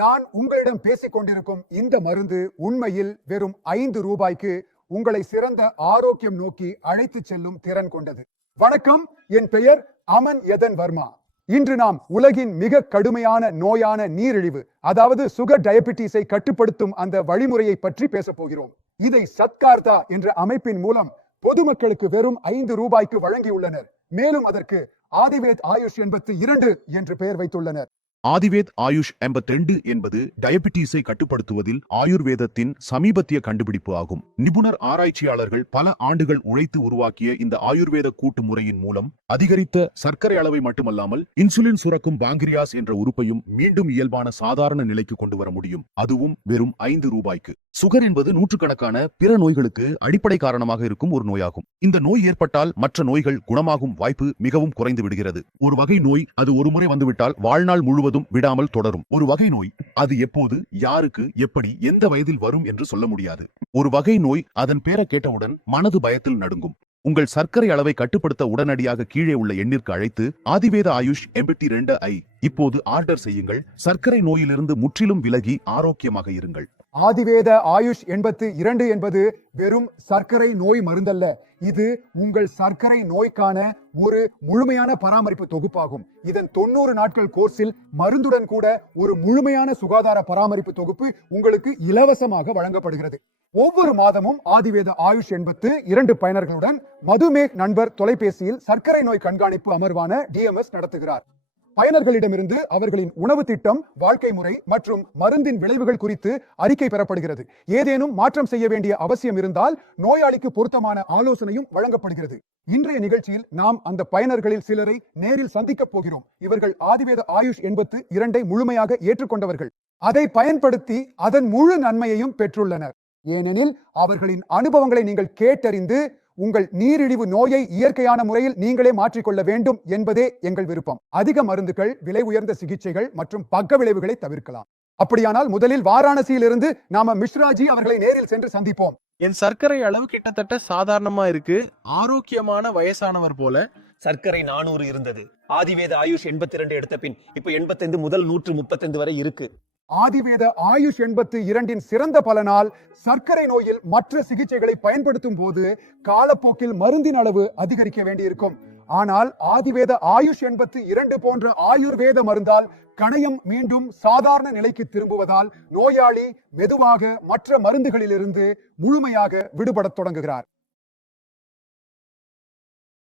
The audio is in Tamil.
நான் உங்களிடம் பேசிக் கொண்டிருக்கும் இந்த மருந்து உண்மையில் வெறும் 5 ரூபாய்க்கு உங்களை சிறந்த ஆரோக்கியம் நோக்கி அழைத்துச் செல்லும் திறன் கொண்டது. வணக்கம், என் பெயர் அமன் யதன் வர்மா. இன்று நாம் உலகின் மிக கடுமையான நோயான நீரிழிவு, அதாவது சுகர் டயபிட்டிஸை கட்டுப்படுத்தும் அந்த வழிமுறையை பற்றி பேசப் போகிறோம். இதை சத்கார்தா என்ற அமைப்பின் மூலம் பொதுமக்களுக்கு வெறும் 5 ரூபாய்க்கு வழங்கியுள்ளனர். மேலும் அதற்கு ஆதிவேத் ஆயுஷ் 82 என்று பெயர் வைத்துள்ளனர். ஆதிவேத் ஆயுஷ் 82 என்பது டயபிட்டிஸை கட்டுப்படுத்துவதில் ஆயுர்வேதத்தின் சமீபத்திய கண்டுபிடிப்பு ஆகும். நிபுணர் ஆராய்ச்சியாளர்கள் பல ஆண்டுகள் உழைத்து உருவாக்கிய இந்த ஆயுர்வேத கூட்டு முறையின் மூலம் அதிகரித்த சர்க்கரை அளவை மட்டுமல்லாமல் இன்சுலின் சுரக்கும் பாங்கிரியாஸ் என்ற உறுப்பையும் மீண்டும் இயல்பான சாதாரண நிலைக்கு கொண்டு வர முடியும். அதுவும் வெறும் 5 ரூபாய்க்கு. சுகர் என்பது நூற்றுக்கணக்கான பிற நோய்களுக்கு அடிப்படை காரணமாக இருக்கும் ஒரு நோயாகும். இந்த நோய் ஏற்பட்டால் மற்ற நோய்கள் குணமாகும் வாய்ப்பு மிகவும் குறைந்து விடுகிறது. ஒரு வகை நோய் அது ஒருமுறை வந்துவிட்டால் வாழ்நாள் முழுவதும் விடாமல் தொடரும். ஒரு வகை நோய் அது எப்போது, யாருக்கு, எப்படி, எந்த வயதில் வரும் என்று சொல்ல முடியாது. ஒரு வகை நோய் அதன் பேரை கேட்டவுடன் மனது பயத்தில் நடுங்கும். உங்கள் சர்க்கரை அளவை கட்டுப்படுத்த உடனடியாக கீழே உள்ள எண்ணிற்கு அழைத்து ஆதிவேத ஆயுஷ் 82 ஐ இப்போது ஆர்டர் செய்யுங்கள். சர்க்கரை நோயிலிருந்து முற்றிலும் விலகி ஆரோக்கியமாக இருங்கள். ஆதிவேத ஆயுஷ் 82 என்பது வெறும் சர்க்கரை நோய் மருந்தல்ல. இது உங்கள் சர்க்கரை நோய்க்கான ஒரு முழுமையான பராமரிப்பு தொகுப்பாகும். இதன் 90 நாட்கள் கோர்ஸில் மருந்துடன் கூட ஒரு முழுமையான சுகாதார பராமரிப்பு தொகுப்பு உங்களுக்கு இலவசமாக வழங்கப்படுகிறது. ஒவ்வொரு மாதமும் ஆதிவேத ஆயுஷ் 82 பயனர்களுடன் மதுமேக் நண்பர் தொலைபேசியில் சர்க்கரை நோய் கண்காணிப்பு அமர்வான DMS நடத்துகிறார். பயனர்களிடமிருந்து அவர்களின் உணவு திட்டம், வாழ்க்கை முறை மற்றும் மருந்தின் விளைவுகள் குறித்து அறிக்கை பெறப்படுகிறது. ஏதேனும் மாற்றம் செய்ய வேண்டிய அவசியம் இருந்தால் நோயாளிக்கு பொருத்தமான ஆலோசனையும் வழங்கப்படுகிறது. இன்றைய நிகழ்ச்சியில் நாம் அந்த பயனர்களில் சிலரை நேரில் சந்திக்கப் போகிறோம். இவர்கள் ஆதிவேத ஆயுஷ் 82 முழுமையாக ஏற்றுக்கொண்டவர்கள். அதை பயன்படுத்தி அதன் முழு நன்மையையும் பெற்றுள்ளனர். ஏனெனில் அவர்களின் அனுபவங்களை நீங்கள் கேட்டறிந்து உங்கள் நீரிழிவு நோயை இயற்கையான முறையில் நீங்களே மாற்றிக்கொள்ள வேண்டும் என்பதே எங்கள் விருப்பம். அதிக மருந்துகள், விலை உயர்ந்த சிகிச்சைகள் மற்றும் பக்க விளைவுகளை தவிர்க்கலாம். அப்படியானால் முதலில் வாராணசியிலிருந்து நாம மிஸ்ராஜி அவர்களை நேரில் சென்று சந்திப்போம். என் சர்க்கரை அளவு கிட்டத்தட்ட சாதாரணமா இருக்கு. ஆரோக்கியமான வயசானவர் போல. சர்க்கரை 400 இருந்தது. ஆதிவேத ஆயுஷ் 82 எடுத்த பின் இப்ப 85 முதல் 135 வரை இருக்கு. ஆதிவேத ஆயுஷ் 82 சிறந்த பலனால் சர்க்கரை நோயில் மற்ற சிகிச்சைகளை பயன்படுத்தும் போது காலப்போக்கில் மருந்தின் அளவு அதிகரிக்க வேண்டியிருக்கும். ஆனால் ஆதிவேத ஆயுஷ் 82 போன்ற ஆயுர்வேத மருந்தால் கணையம் மீண்டும் சாதாரண நிலைக்கு திரும்புவதால் நோயாளி மெதுவாக மற்ற மருந்துகளிலிருந்து முழுமையாக விடுபடத் தொடங்குகிறார்.